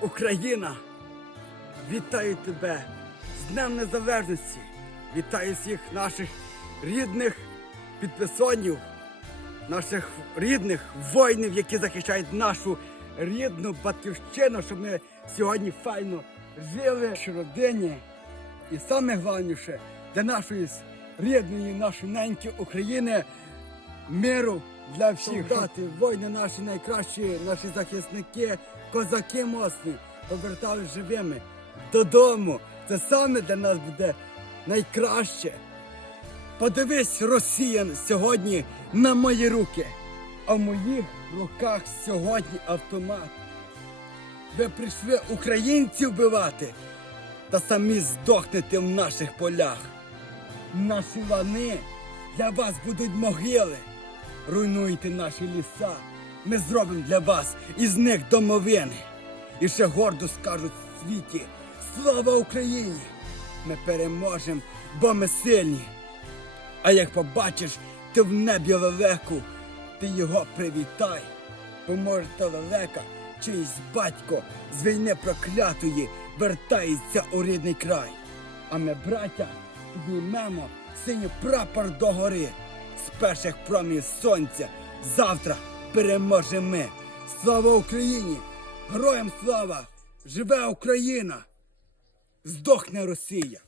Україна, вітаю тебе з Днем Незалежності. Вітаю всіх наших рідних підписонів, наших рідних воїнів, які захищають нашу рідну батьківщину, щоб ми сьогодні файно жили в родині. І саме головніше для нашої рідної, нашої неньки України миру для всіх. Солдати, воїни наші найкращі, наші захисники, козаки мосні, повертались живими додому. Це саме для нас буде найкраще. Подивись, росіян, сьогодні на мої руки, а в моїх руках сьогодні автомат. Ви прийшли українців вбивати, та самі здохнете в наших полях. Наші лани для вас будуть могили. Руйнуйте наші ліса. Ми зробимо для вас із них домовини. І ще гордо скажуть в світі Слава Україні! Ми переможемо, бо ми сильні. А як побачиш ти в небі лелеку, ти його привітай. Бо може то лелека, чийсь батько з війни проклятої вертається у рідний край. А ми, браття, піднімемо синій прапор до гори. З перших промів сонця завтра переможемо ми. Слава Україні! Героям слава! Живе Україна! Здохне Росія!